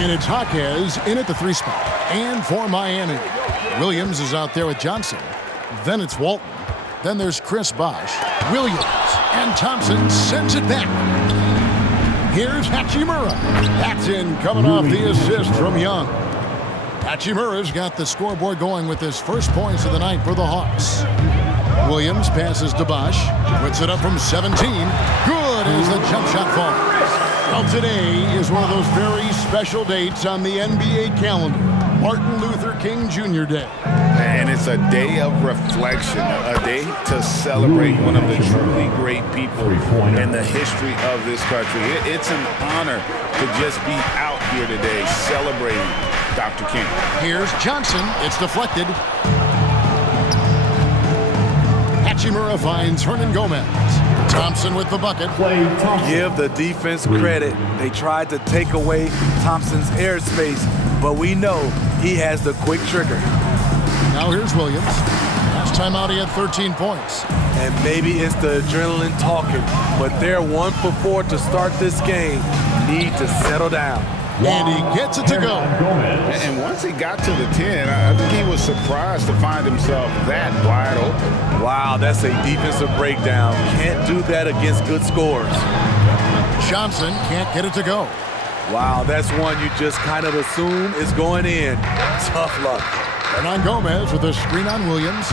And it's Jaquez in at the 3 spot. And for Miami, Williams is out there with Johnson. Then it's Walton. Then there's Chris Bosh, Williams, and Thompson sends it back. Here's Hachimura. That's in, coming off the assist from Young. Hachimura's got the scoreboard going with his first points of the night for the Hawks. Williams passes to Bosh, puts it up from 17. Good as the jump shot falls. Well, today is one of those very special dates on the NBA calendar. Martin Luther King Jr. Day. And it's a day of reflection, a day to celebrate one of the truly great people in the history of this country. It's an honor to just be out here today celebrating Dr. King. Here's Johnson. It's deflected. Hachimura finds Hernan Gomez. Thompson with the bucket. Give the defense credit. They tried to take away Thompson's airspace, but we know he has the quick trigger. Now here's Williams. Last time out he had 13 points. And maybe it's the adrenaline talking, but they're 1 for 4 to start this game. Need to settle down. And he gets it to go. And once he got to the 10, I think he was surprised to find himself that wide open. Wow, that's a defensive breakdown. Can't do that against good scores. Johnson can't get it to go. Wow, that's one you just kind of assume is going in. Tough luck. Hernan Gomez with a screen on Williams.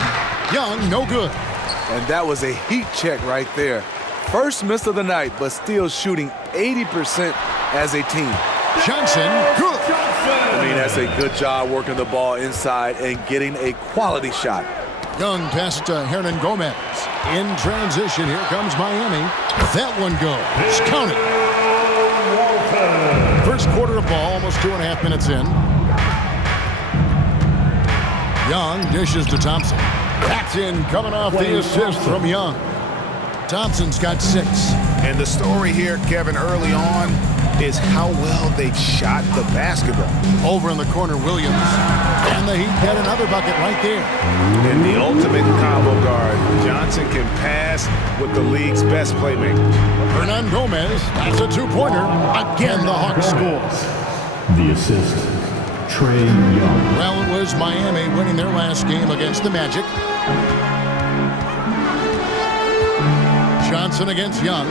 Young, no good. And that was a heat check right there. First miss of the night, but still shooting 80% as a team. Johnson, good. I mean, that's a good job working the ball inside and getting a quality shot. Young passes to Hernan Gomez. In transition, here comes Miami. That one goes. Count it. First quarter of ball, almost 2.5 minutes in. Young dishes to Thompson. That's in, coming off the assist from Young. Thompson's got 6. And the story here, Kevin, early on, is how well they've shot the basketball. Over in the corner, Williams. And the Heat get another bucket right there. And the ultimate combo guard. Johnson can pass with the league's best playmaker. Hernan Gomez, that's a 2-pointer. Again, the Hawks score. The assist, Trae Young. Well, it was Miami winning their last game against the Magic. Johnson against Young.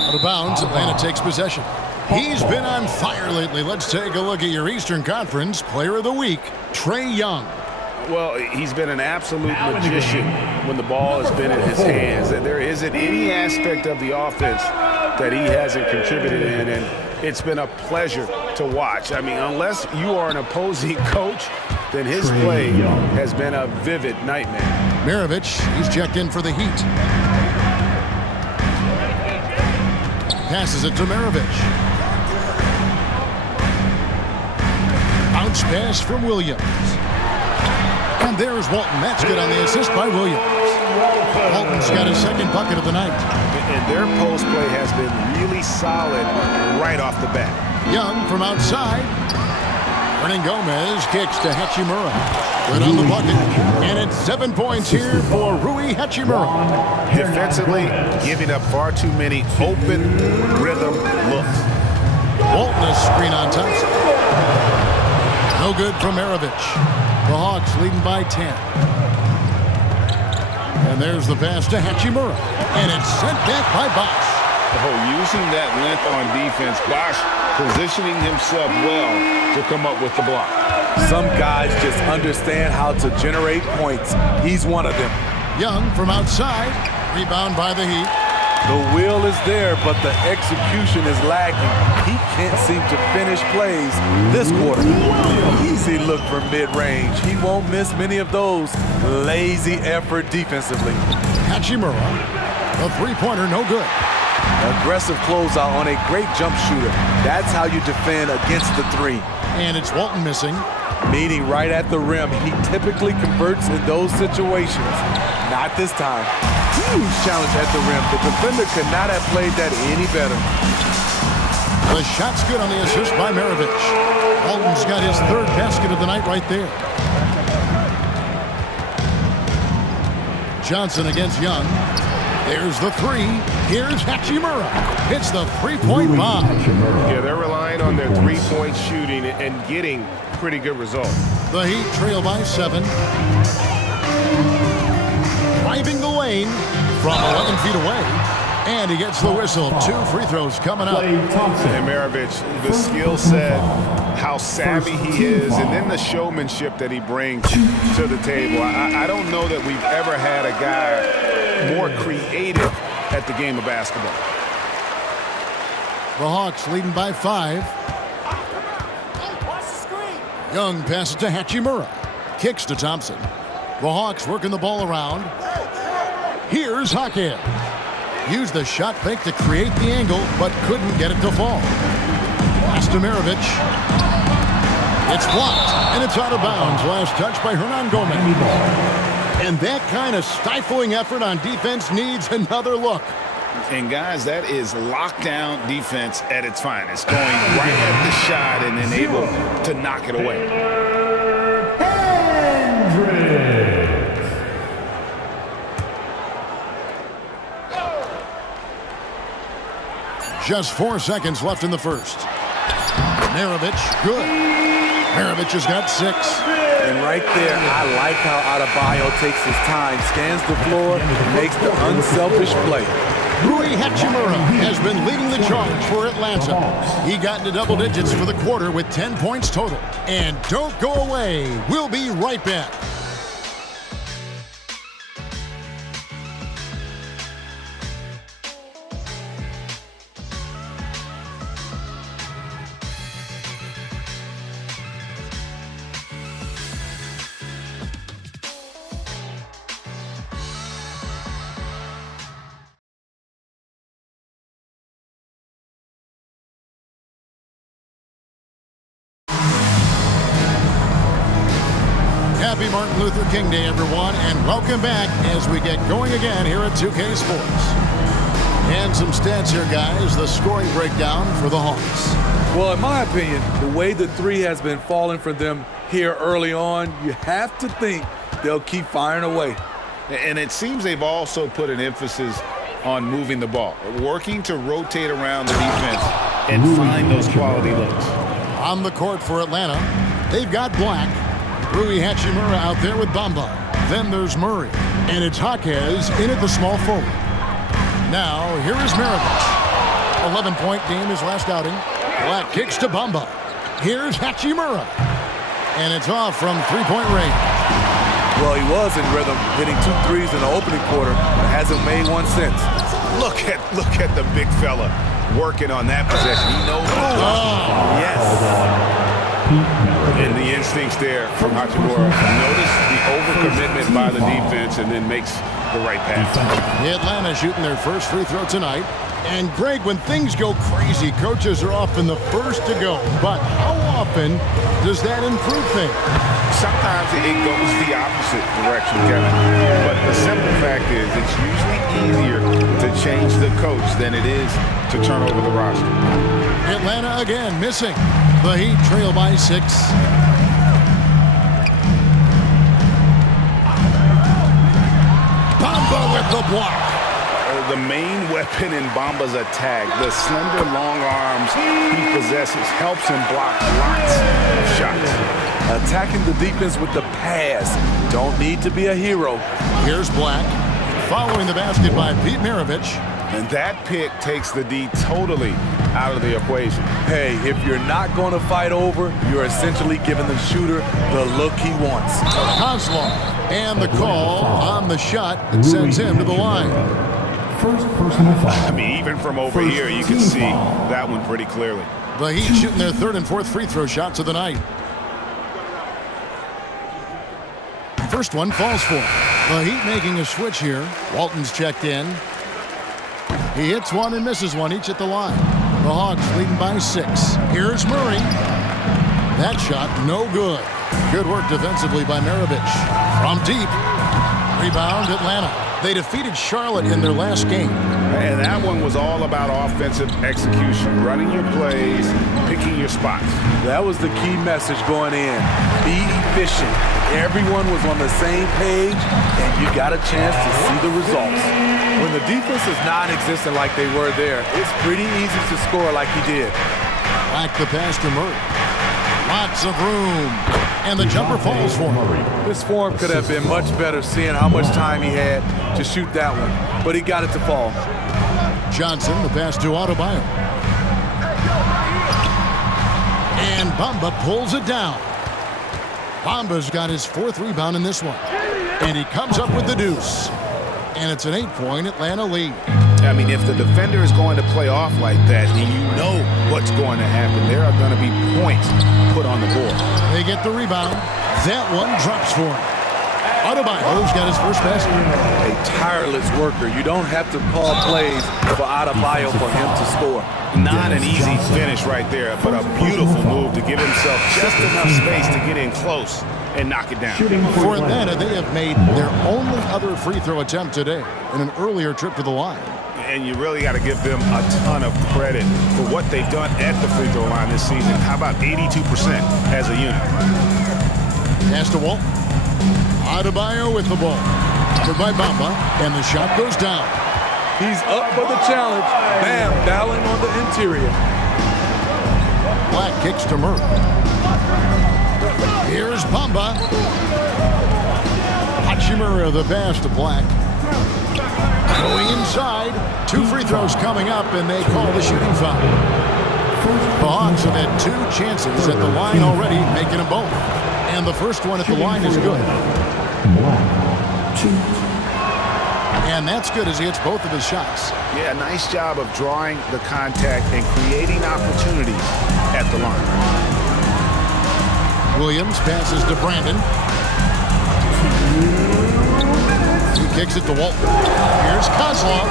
Out of bounds, Atlanta takes possession. He's been on fire lately. Let's take a look at your Eastern Conference Player of the Week, Trae Young. Well, he's been an absolute magician when the ball has been in his hands. There isn't any aspect of the offense that he hasn't contributed in, and it's been a pleasure to watch. I mean, unless you are an opposing coach, then his play has been a vivid nightmare. Maravich, he's checked in for the Heat. Passes it to Maravich. Bounce pass from Williams. And there's Walton. That's good on the assist by Williams. Walton's got his second bucket of the night. And their post play has been really solid right off the bat. Young from outside. Hernan Gomez kicks to Hachimura. Good on the bucket. And it's 7 points here for Rui Hachimura. Defensively, giving up far too many open rhythm looks. Walton is screen on Thompson. No good from Maravich. The Hawks leading by 10. And there's the pass to Hachimura. And it's sent back by Bosh. Oh, using that length on defense, Bosh positioning himself well to come up with the block. Some guys just understand how to generate points. He's one of them. Young from outside. Rebound by the Heat. The will is there, but the execution is lagging. He can't seem to finish plays this quarter. Easy look from mid-range. He won't miss many of those. Lazy effort defensively. Hachimura. A 3-pointer, no good. Aggressive closeout on a great jump shooter. That's how you defend against the 3. And it's Walton missing. Meeting right at the rim. He typically converts in those situations. Not this time. Huge challenge at the rim. The defender could not have played that any better. The shot's good on the assist by Maravich. Walton's got his 3rd basket of the night right there. Johnson against Young. There's the three. Here's Hachimura. Hits the three-point bomb. Yeah, they're relying on their three-point shooting and getting pretty good results. The Heat trail by 7. Driving the lane from 11 feet away. And he gets the whistle. 2 free throws coming up. And Maravich, the skill set, how savvy he is, and then the showmanship that he brings to the table. I don't know that we've ever had a guy more creative at the game of basketball. The Hawks leading by 5. Young passes to Hachimura. Kicks to Thompson. The Hawks working the ball around. Here's Hawkins. Used the shot fake to create the angle, but couldn't get it to fall. Pass to Maravich. It's blocked, and it's out of bounds. Last touch by Hernan Gomez. And that kind of stifling effort on defense needs another look. And guys, that is lockdown defense at its finest. Going right at the shot and then able to knock it away. Just 4 seconds left in the first. Maravich, good. Maravich has got 6. And right there, I like how Adebayo takes his time, scans the floor, makes the unselfish play. Rui Hachimura has been leading the charge for Atlanta. He got into double digits for the quarter with 10 points total. And don't go away. We'll be right back. Happy Martin Luther King Day, everyone, and welcome back as we get going again here at 2K Sports. And some stats here, guys. The scoring breakdown for the Hawks. Well, in my opinion, the way the three has been falling for them here early on, you have to think they'll keep firing away. And it seems they've also put an emphasis on moving the ball, working to rotate around the defense and find those quality looks. On the court for Atlanta, they've got Black. Rui Hachimura out there with Bamba. Then there's Murray. And it's Jaquez in at the small forward. Now, here is Maravich. 11-point game his last outing. Black kicks to Bamba. Here's Hachimura. And it's off from three-point range. Well, he was in rhythm, hitting 2 threes in the opening quarter, but hasn't made one since. Look at the big fella working on that possession. He knows it. Oh. Yes. And the instincts there from Hachimura. Notice the overcommitment by the defense and then makes the right pass. Atlanta shooting their first free throw tonight. And Greg, when things go crazy, coaches are often the first to go. But how often does that improve things? Sometimes it goes the opposite direction, Kevin. But the simple fact is it's usually easier to change the coach than it is to turn over the roster. Atlanta again missing. The Heat trail by 6. Bamba with the block. The main weapon in Bamba's attack, the slender, long arms he possesses, helps him block lots of shots. Attacking the defense with the pass. Don't need to be a hero. Here's Black. Following the basket by Pete Maravich. And that pick takes the D totally out of the equation. Hey, if you're not going to fight over, you're essentially giving the shooter the look he wants. Kozlov. And the call on the shot that sends him to the line. First personal foul. I mean, even from over here, you can see that one pretty clearly. The Heat shooting their 3rd and 4th free throw shots of the night. First one falls for him. The Heat making a switch here. Walton's checked in. He hits one and misses one, each at the line. The Hawks leading by 6. Here's Murray. That shot no good. Good work defensively by Maravich. From deep. Rebound Atlanta. They defeated Charlotte in their last game. And that one was all about offensive execution, running your plays, picking your spots. That was the key message going in. Be efficient. Everyone was on the same page, and you got a chance to see the results. When the defense is non-existent like they were there, it's pretty easy to score like he did. Back the pass to Murray. Lots of room. And the jumper falls for him. This form could have been much better seeing how much time he had to shoot that one, but he got it to fall. Johnson, the pass to Adebayo. And Bamba pulls it down. Bamba's got his 4th rebound in this one. And he comes up with the deuce. And it's an 8-point Atlanta lead. I mean, if the defender is going to play off like that, then you know what's going to happen. There are going to be points put on the board. They get the rebound. That one drops for him. Adebayo's got his first basket. A tireless worker. You don't have to call plays for Adebayo for him to score. Not an easy finish right there, but a beautiful move to give himself just enough space to get in close and knock it down. For Atlanta, they have made their only other free throw attempt today in an earlier trip to the line. And you really got to give them a ton of credit for what they've done at the free throw line this season. How about 82% as a unit? Pass to Walton. Adebayo with the ball. Covered by Bamba, and the shot goes down. He's up for the challenge. Bam, battling on the interior. Black kicks to Murray. Here's Bamba. Hachimura the pass to Black. Going inside. 2 free throws coming up, and they call the shooting foul. The Hawks have had 2 chances at the line already, making them both. And the first one at the line is good. And that's good as he hits both of his shots. Yeah, nice job of drawing the contact and creating opportunities at the line. Williams passes to Brandon. He kicks it to Walton. Here's Kozlov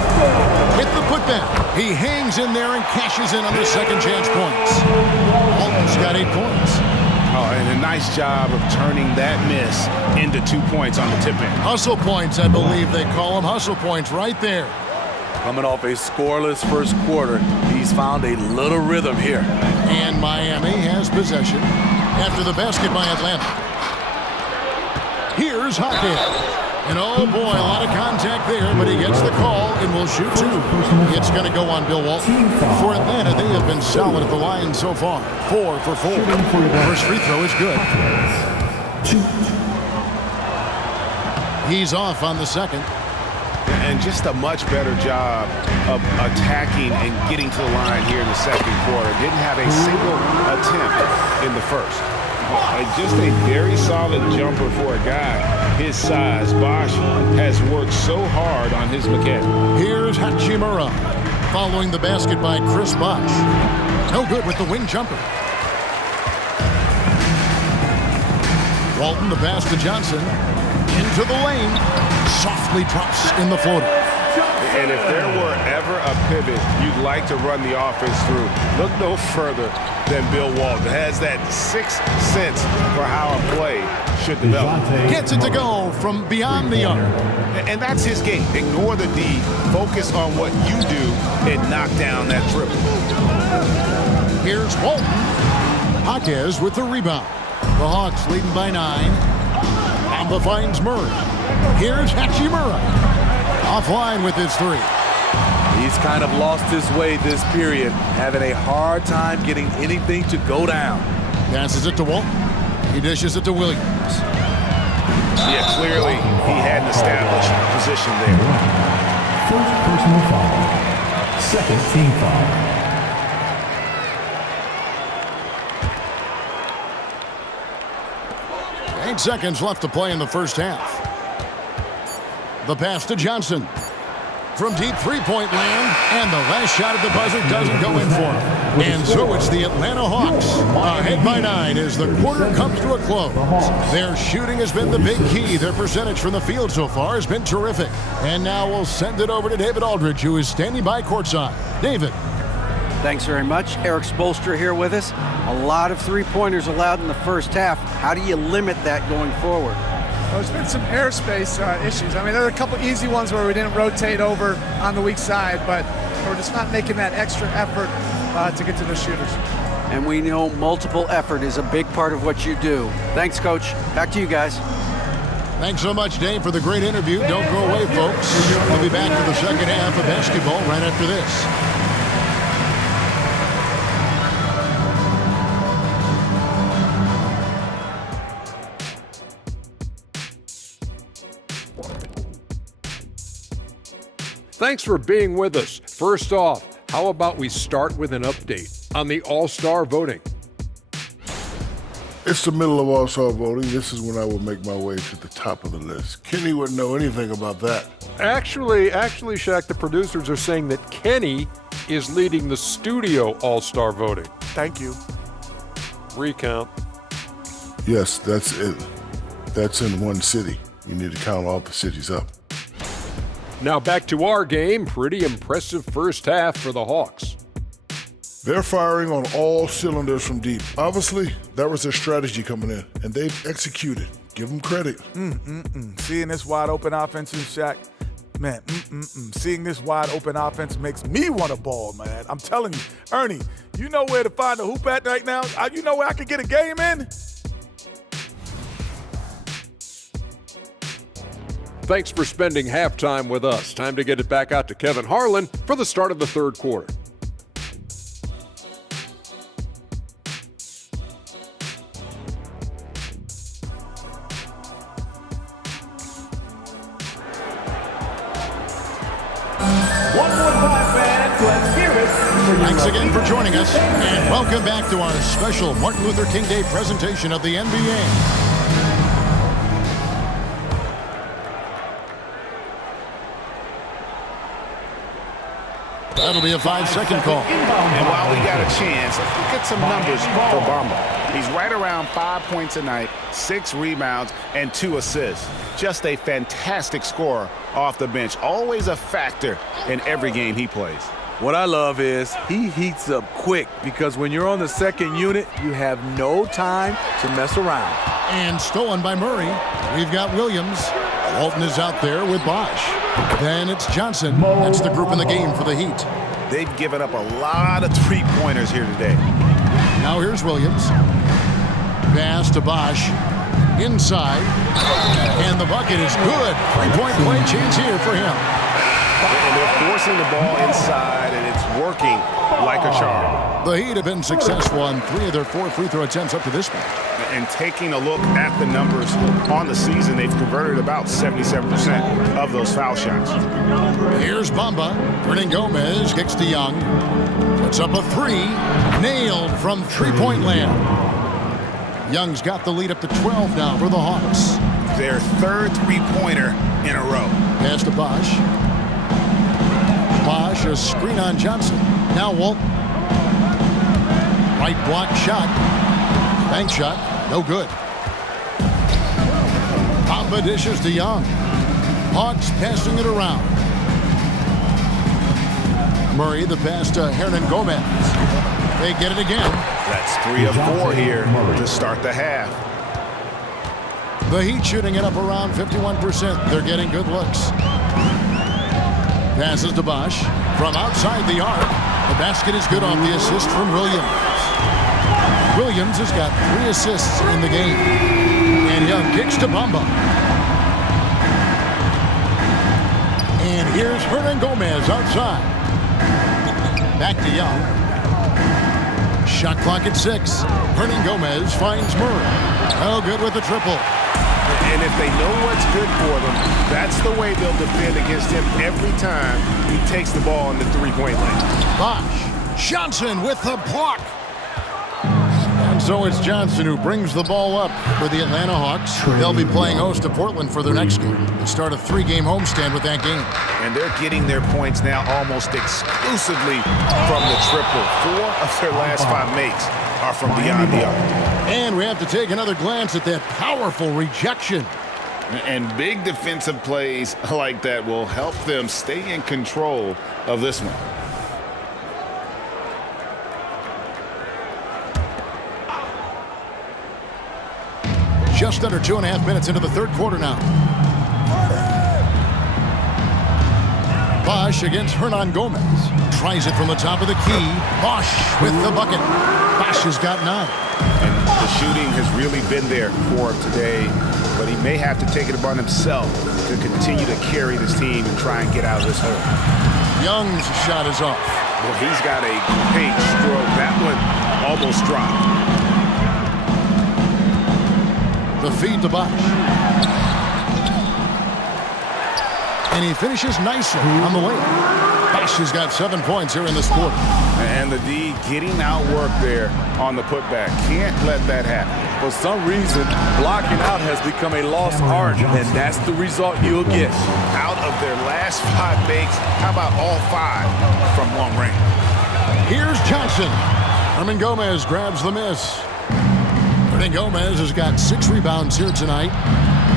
with the putback. He hangs in there and cashes in on the second chance points. Walton's got 8 points. Oh, and a nice job of turning that miss into 2 points on the tip in. Hustle points, I believe they call them. Hustle points right there. Coming off a scoreless first quarter, he's found a little rhythm here. And Miami has possession after the basket by Atlanta. Here's Hawkins. And oh boy, a lot of contact there, but he gets the call and will shoot 2. It's going to go on Bill Walton. For Atlanta, they have been solid at the line so far. 4 for 4. First free throw is good. He's off on the second. And just a much better job of attacking and getting to the line here in the second quarter. Didn't have a single attempt in the first. Just a very solid jumper for a guy his size. Bosch has worked so hard on his mechanic. Here's Hachimura following the basket by Chris Bosch. No good with the wing jumper. Walton, the pass to Johnson. Into the lane. Softly drops in the floater. And if there were ever a pivot you'd like to run the offense through, look no further than Bill Walton. Has that 6th sense for how a play should develop. Gets it to go from beyond the arc. And that's his game. Ignore the D. Focus on what you do and knock down that triple. Here's Walton. Jaquez with the rebound. The Hawks leading by 9. Bamba finds Murray. Here's Hachimura. Offline with his 3. He's kind of lost his way this period, having a hard time getting anything to go down. Passes it to Walton. He dishes it to Williams. Yeah, clearly he had an established position there. First personal foul. Second team foul. Eight seconds left to play in the first half. The pass to Johnson. From deep three-point land, and the last shot at the buzzer doesn't go in for him. And so it's the Atlanta Hawks ahead by 9 as the quarter comes to a close. Their shooting has been the big key. Their percentage from the field so far has been terrific. And now we'll send it over to David Aldridge, who is standing by courtside. David. Thanks very much. Eric Spoelstra here with us. A lot of three-pointers allowed in the first half. How do you limit that going forward? Well, there's been some airspace issues. I mean, there are a couple easy ones where we didn't rotate over on the weak side, but we're just not making that extra effort to get to the shooters. And we know multiple effort is a big part of what you do. Thanks, Coach. Back to you guys. Thanks so much, Dave, for the great interview. Don't go away, folks. We'll be back to the second half of basketball right after this. Thanks for being with us. First off, how about we start with an update on the All-Star voting? It's the middle of All-Star voting. This is when I will make my way to the top of the list. Kenny wouldn't know anything about that. Actually, Shaq, the producers are saying that Kenny is leading the studio All-Star voting. Thank you. Recount. Yes, that's it. That's in one city. You need to count all the cities up. Now back to our game. Pretty impressive first half for the Hawks. They're firing on all cylinders from deep. Obviously, that was their strategy coming in, and they've executed. Give them credit. Seeing this wide open offense in Shaq, man, seeing this wide open offense makes me want to ball, man. I'm telling you, Ernie, you know where to find a hoop at right now? You know where I could get a game in? Thanks for spending halftime with us. Time to get it back out to Kevin Harlan for the start of the third quarter. Thanks again for joining us, and welcome back to our special Martin Luther King Day presentation of the NBA. That'll be a 5-second call. And while we got a chance, look at some numbers for Bamba. He's right around 5 points a night, 6 rebounds, and 2 assists. Just a fantastic scorer off the bench. Always a factor in every game he plays. What I love is he heats up quick because when you're on the second unit, you have no time to mess around. And stolen by Murray. We've got Williams. Walton is out there with Bosch. Then it's Johnson. That's the group in the game for the Heat. They've given up a lot of three-pointers here today. Now here's Williams. Pass to Bosch. Inside. And the bucket is good. Three-point play chance here for him. And they're forcing the ball inside, and it's working like a charm. The Heat have been successful on 3 of their 4 free throw attempts up to this point. And taking a look at the numbers on the season, they've converted about 77% of those foul shots. Here's Bamba. Hernan Gomez kicks to Young. Puts up a 3. Nailed from three-point land. Young's got the lead up to 12 now for the Hawks. Their third three-pointer in a row. Pass to Bosch. Bosch, a screen on Johnson. Now Walton. Right block shot. Bank shot. No good. Bamba dishes to Young. Hawks passing it around. Murray, the pass to Hernan Gomez. They get it again. That's 3 of 4 here to start the half. The Heat shooting it up around 51%. They're getting good looks. Passes to Bosch from outside the arc. The basket is good off the assist from Williams. Williams has got 3 assists in the game. And Young kicks to Bamba. And here's Hernan Gomez outside. Back to Young. Shot clock at 6. Hernan Gomez finds Murray. Oh, good with the triple. And if they know what's good for them, that's the way they'll defend against him every time he takes the ball in the three-point lane. Bosch. Johnson with the block. And so it's Johnson who brings the ball up for the Atlanta Hawks. They'll be playing host to Portland for their next game. They start a 3-game homestand with that game. And they're getting their points now almost exclusively from the triple. 4 of their last 5 makes are from beyond the arc. And we have to take another glance at that powerful rejection. And big defensive plays like that will help them stay in control of this one. Just under 2.5 minutes into the third quarter now. Bosch against Hernan Gomez. Tries it from the top of the key. Bosch with the bucket. Bosch has got 9. And the shooting has really been there for him today. but he may have to take it upon himself to continue to carry this team and try and get out of this hole. Young's shot is off. Well, he's got a great stroke. That one almost dropped. The feed to Bosch. And he finishes nicely on the way. Bosch has got 7 points here in this quarter. And the D getting outworked there on the putback. Can't let that happen. For some reason, blocking out has become a lost art, and that's the result you'll get. Out of their last 5 makes, how about all 5 from long range? Here's Johnson. Herman Gomez grabs the miss. Hernan Gomez has got 6 rebounds here tonight.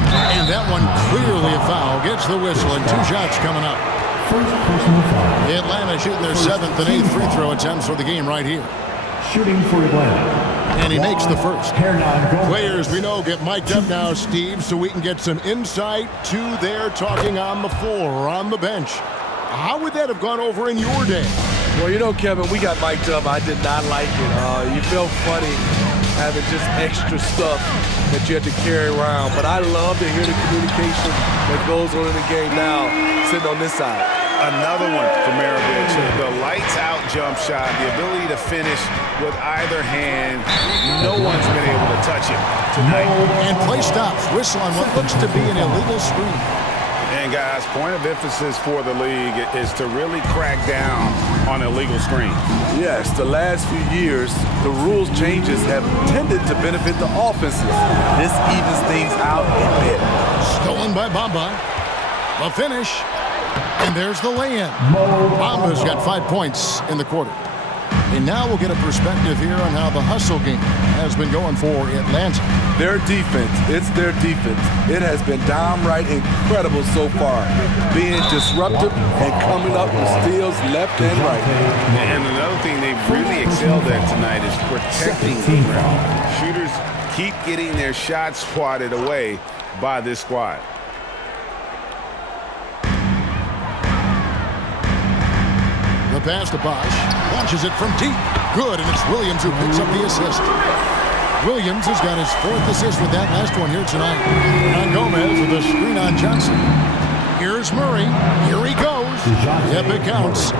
And that one clearly a foul. Gets the whistle and 2 shots coming up. First personal foul. Atlanta shooting their 7th and 8th free throw attempts for the game right here. Shooting for Atlanta. And he makes the first. Hernan Gomez. Players we know get mic'd up now, Steve, so we can get some insight to their talking on the floor or on the bench. How would that have gone over in your day? Well, you know, Kevin, we got mic'd up. I did not like it. You felt funny having just extra stuff that you had to carry around. But I love to hear the communication that goes on in the game now, sitting on this side. Another one for Maravich. The lights-out jump shot, the ability to finish with either hand. No one's been able to touch it tonight. And play stops. Whistle on what looks to be an illegal screen. And guys, point of emphasis for the league is to really crack down on illegal screens. Yes, the last few years, the rules changes have tended to benefit the offenses. This evens things out a bit. Stolen by Bamba. The finish. And there's the lay-in. Bamba's got 5 points in the quarter. And now we'll get a perspective here on how the hustle game has been going for Atlanta. Their defense, it's their defense. It has been downright incredible so far. Being disruptive and coming up with steals left and right. And another thing they've really excelled at tonight is protecting the rim. Shooters keep getting their shots swatted away by this squad. The pass to Bosch. Launches it from deep. Good, and it's Williams who picks up the assist. Williams has got his 4th assist with that last one here tonight. And Gomez with a screen on Johnson. Here's Murray. Here he goes. Yep, it counts.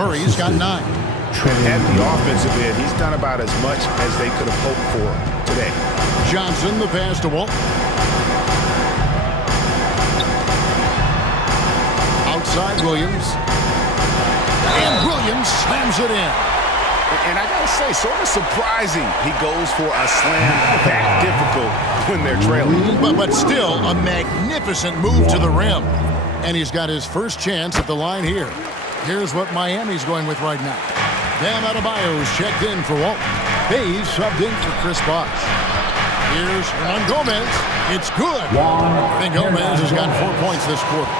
Murray's got 9. At the offensive end, he's done about as much as they could have hoped for today. Johnson, the pass to Walton. Outside Williams. And Williams slams it in. And I gotta say, sort of surprising he goes for a slam that difficult when they're trailing. But still, a magnificent move to the rim. And he's got his first chance at the line here. Here's what Miami's going with right now. Bam Adebayo's checked in for Walton. Bayes subbed in for Chris Bosh. Here's Hernan Gomez. It's good. And Gomez has got 4 points this quarter.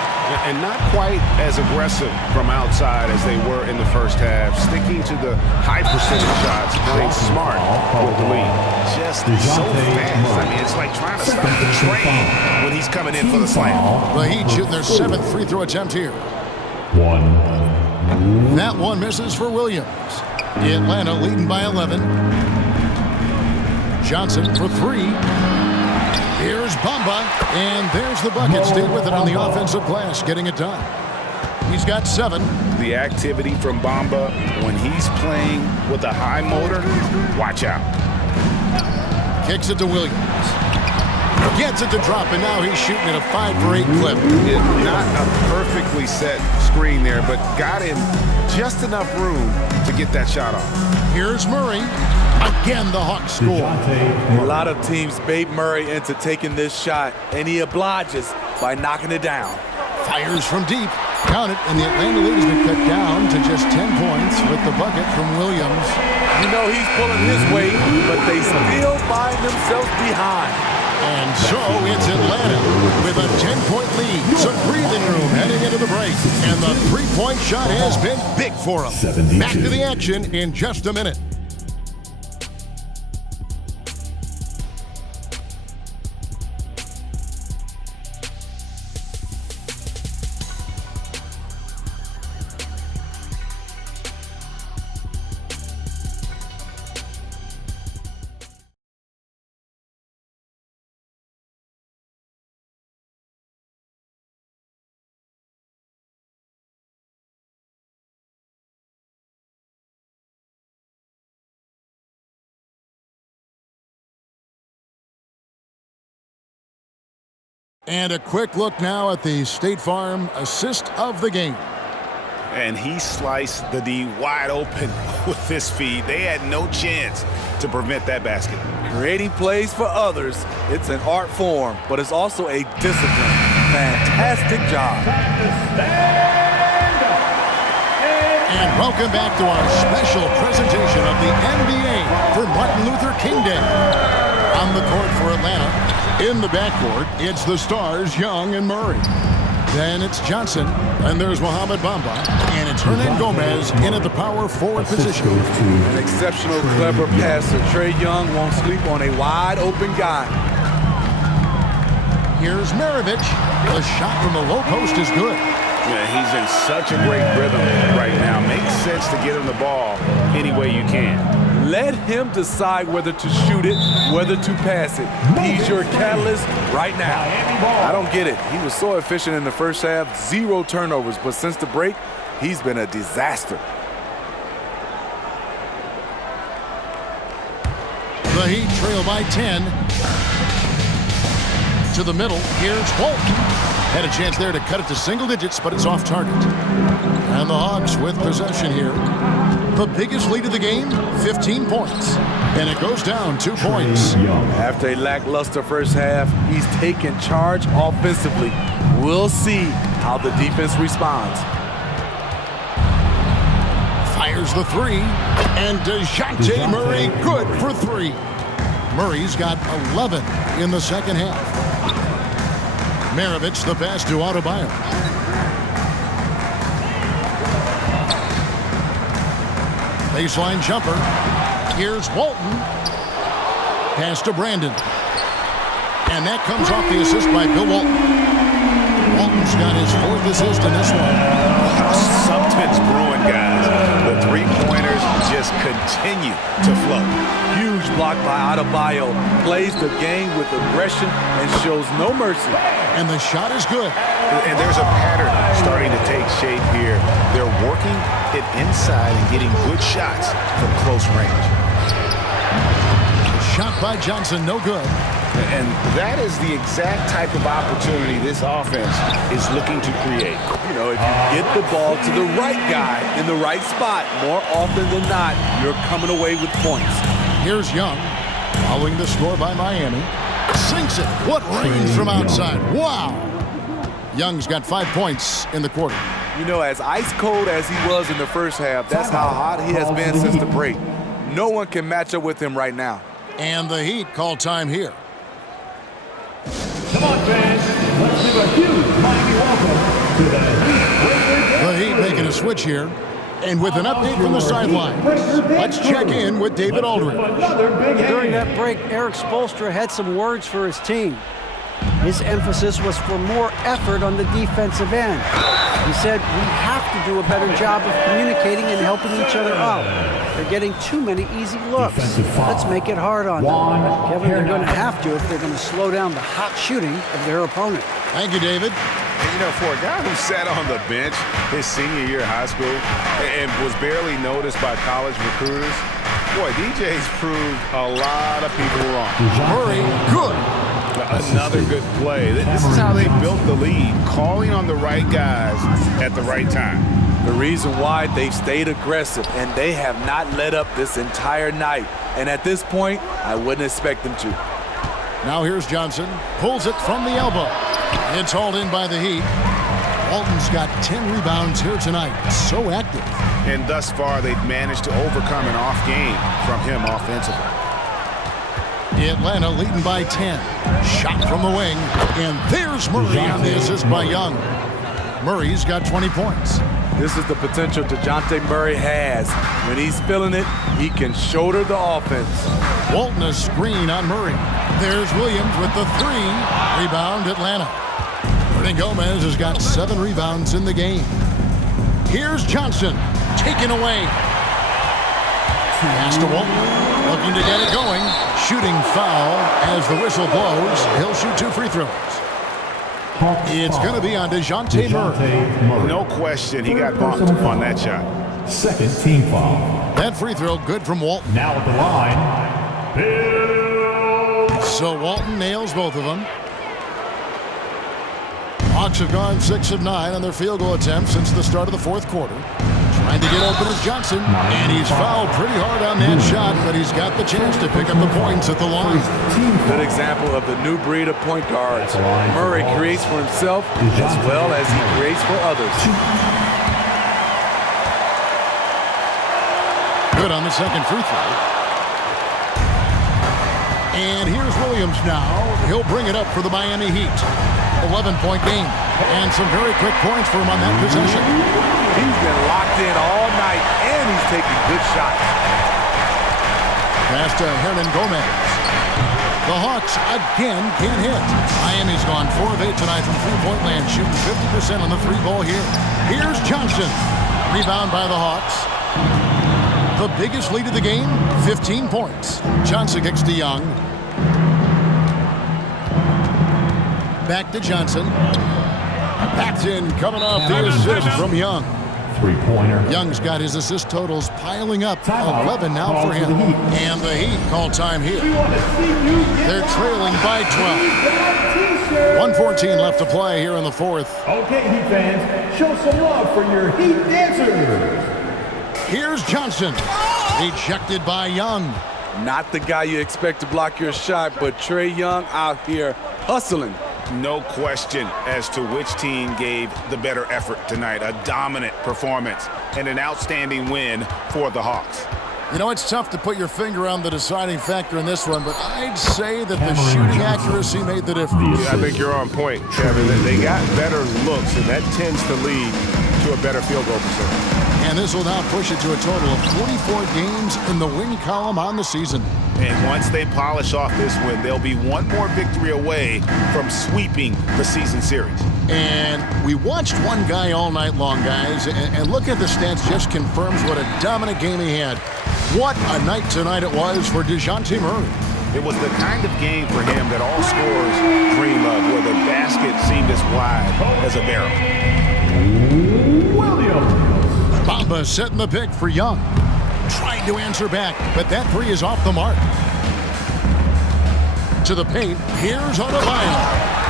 And not quite as aggressive from outside as they were in the first half. Sticking to the high percentage shots, playing smart with the lead. Just so fast. I mean, it's like trying to stop the train when he's coming in for the slam. The Heat shooting their 7th free throw attempt here. 1. That one misses for Williams. Atlanta leading by 11. Johnson for 3. Here's Bamba, and there's the bucket. Stay with it on the offensive glass, getting it done. He's got 7. The activity from Bamba when he's playing with a high motor, watch out. Kicks it to Williams. Gets it to drop, and now he's shooting at a 5 for 8 clip. Not a perfectly set screen there, but got him just enough room to get that shot off. Here's Murray. Again, the Hawks score. A lot of teams bait Murray into taking this shot, and he obliges by knocking it down. Fires from deep. Count it, and the Atlanta lead has been cut down to just 10 points with the bucket from Williams. You know he's pulling his weight, but they still find themselves behind. And so it's Atlanta with a 10-point lead. Some breathing room heading into the break. And the three-point shot has been big for them. 72. Back to the action in just a minute. And a quick look now at the State Farm assist of the game. And he sliced the D wide open with his feed. They had no chance to prevent that basket. Creating plays for others, it's an art form, but it's also a discipline. Fantastic job. And welcome back to our special presentation of the NBA for Martin Luther King Day. On the court for Atlanta. In the backcourt, it's the stars, Young and Murray. Then it's Johnson, and there's Mohamed Bamba, and it's Hernan Gomez in at the power forward position. An exceptional, clever passer. Trae Young won't sleep on a wide-open guy. Here's Maravich. The shot from the low post is good. Yeah, he's in such a great rhythm right now. Makes sense to get him the ball any way you can. Let him decide whether to shoot it, whether to pass it. He's your catalyst right now. I don't get it. He was so efficient in the first half, 0 turnovers, but since the break, he's been a disaster. The Heat trail by 10. To the middle, here's Walton. Had a chance there to cut it to single digits, but it's off target. And the Hawks with possession here. The biggest lead of the game, 15 points. And it goes down 2 points. After a lackluster first half, he's taken charge offensively. We'll see how the defense responds. Fires the three. And DeJounte Murray good for 3. Murray's got 11 in the second half. Maravich the pass to Adebayo. Baseline jumper. Here's Walton. Pass to Brandon. And that comes off the assist by Bill Walton. Walton's got his 4th assist in this one. Something's brewing, guys. The three-pointers just continue to flow. Huge block by Adebayo. Plays the game with aggression and shows no mercy. And the shot is good. And there's a pattern starting to take shape here. They're working it inside and getting good shots from close range. Shot by Johnson, no good. And that is the exact type of opportunity this offense is looking to create. You know, if you get the ball to the right guy in the right spot, more often than not, you're coming away with points. Here's Young, following the score by Miami. Sinks it. What range from outside. Wow. Young's got 5 points in the quarter. You know, as ice cold as he was in the first half, that's how hot he has been since the break. No one can match up with him right now. And the Heat call time here. Come on, fans. Let's give a huge mighty welcome to the Heat. The Heat making a switch here. And with an update from the sidelines, let's check in with David Aldridge. During that break, Eric Spoelstra had some words for his team. His emphasis was for more effort on the defensive end. He said, we have to do a better job of communicating and helping each other out. They're getting too many easy looks. Let's make it hard on them. Kevin, they're going to have to if they're going to slow down the hot shooting of their opponent. Thank you, David. You know, for a guy who sat on the bench his senior year of high school and was barely noticed by college recruiters, boy, DJ's proved a lot of people wrong. Murray, good. Another good play. This is how they built the lead, calling on the right guys at the right time. The reason why they've stayed aggressive and they have not let up this entire night. And at this point, I wouldn't expect them to. Now here's Johnson. Pulls it from the elbow. It's hauled in by the Heat. Walton's got 10 rebounds here tonight. So active. And thus far, they've managed to overcome an off game from him offensively. Atlanta leading by 10. Shot from the wing. And there's Murray on the assist by Young. Murray's got 20 points. This is the potential DeJounte Murray has. When he's feeling it, he can shoulder the offense. Walton a screen on Murray. There's Williams with the 3. Rebound Atlanta. Hernan Gomez has got 7 rebounds in the game. Here's Johnson. Taken away. Pass to Walton. Looking to get it going. Shooting foul as the whistle blows. He'll shoot 2 free throws. It's going to be on DeJounte Murray. No question, he got bumped on that shot. Second team foul. That free throw good from Walton. Now at the line, Bill. So Walton nails both of them. Hawks have gone 6 of 9 on their field goal attempts since the start of the fourth quarter. Trying to get open is Johnson, and he's fouled pretty hard on that shot, but he's got the chance to pick up the points at the line. Good example of the new breed of point guards. Murray creates for himself as well as he creates for others. Good on the second free throw. And here's Williams now. He'll bring it up for the Miami Heat. 11-point game. And some very quick points for him on that possession. He's been locked in all night, and he's taking good shots. Pass to Hernan Gomez. The Hawks again can't hit. Miami's gone 4 of 8 tonight from three-point land, shooting 50% on the three ball here. Here's Johnson. Rebound by the Hawks. The biggest lead of the game, 15 points. Johnson kicks to Young. Back to Johnson. Paxton coming off the assist from Young. Three-pointer. Young's got his assist totals piling up. 11 now for him. And the Heat call time here. They're trailing by 12. 1:14 left to play here in the fourth. Okay, Heat fans, show some love for your Heat dancers. Here's Johnson. Rejected by Young. Not the guy you expect to block your shot, but Trae Young out here hustling. No question as to which team gave the better effort tonight. A dominant performance and an outstanding win for the Hawks. You know, it's tough to put your finger on the deciding factor in this one, but I'd say that the shooting accuracy made the difference. Yeah, I think you're on point, Kevin. They got better looks, and that tends to lead to a better field goal percentage. And this will now push it to a total of 44 games in the win column on the season. And once they polish off this win, they'll be one more victory away from sweeping the season series. And we watched one guy all night long, guys, and look at the stats, just confirms what a dominant game he had. What a night tonight it was for DeJounte Murray. It was the kind of game for him that all scorers dream of, where the basket seemed as wide as a barrel. Bamba setting the pick for Young. Trying to answer back, but that three is off the mark. To the paint, here's Adebayo.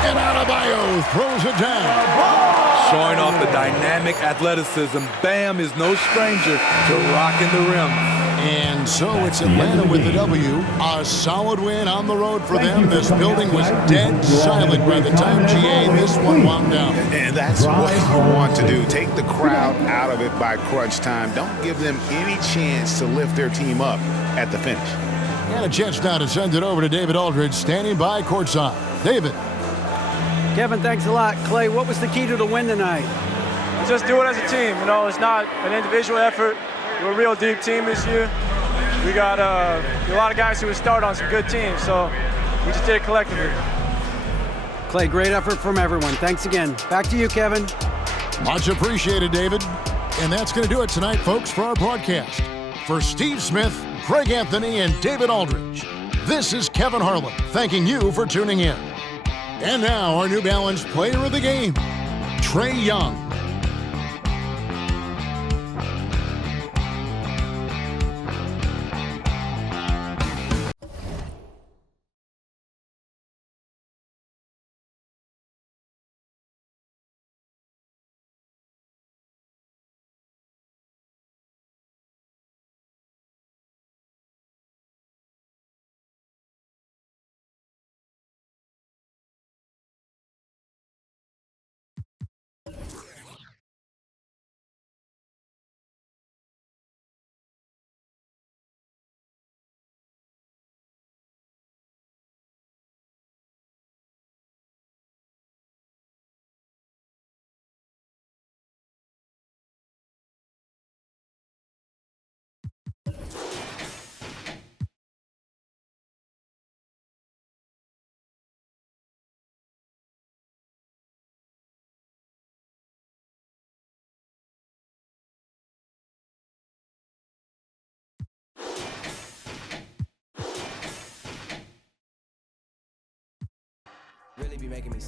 And Adebayo throws it down. Showing off the dynamic athleticism, Bam is no stranger to rocking the rim. And so it's Atlanta with the W. A solid win on the road for them. This building was dead silent by the time GA this one wound down. And that's what you want to do. Take the crowd out of it by crunch time. Don't give them any chance to lift their team up at the finish. And a chance now to send it over to David Aldridge, standing by courtside. David. Kevin, thanks a lot. Clay, what was the key to the win tonight? Just do it as a team. You know, it's not an individual effort. We're a real deep team this year. We got a lot of guys who would start on some good teams, so we just did it collectively. Clay, great effort from everyone. Thanks again. Back to you, Kevin. Much appreciated, David. And that's going to do it tonight, folks, for our broadcast. For Steve Smith, Greg Anthony, and David Aldridge, this is Kevin Harlan thanking you for tuning in. And now, our New Balance player of the game, Trae Young. Really be making me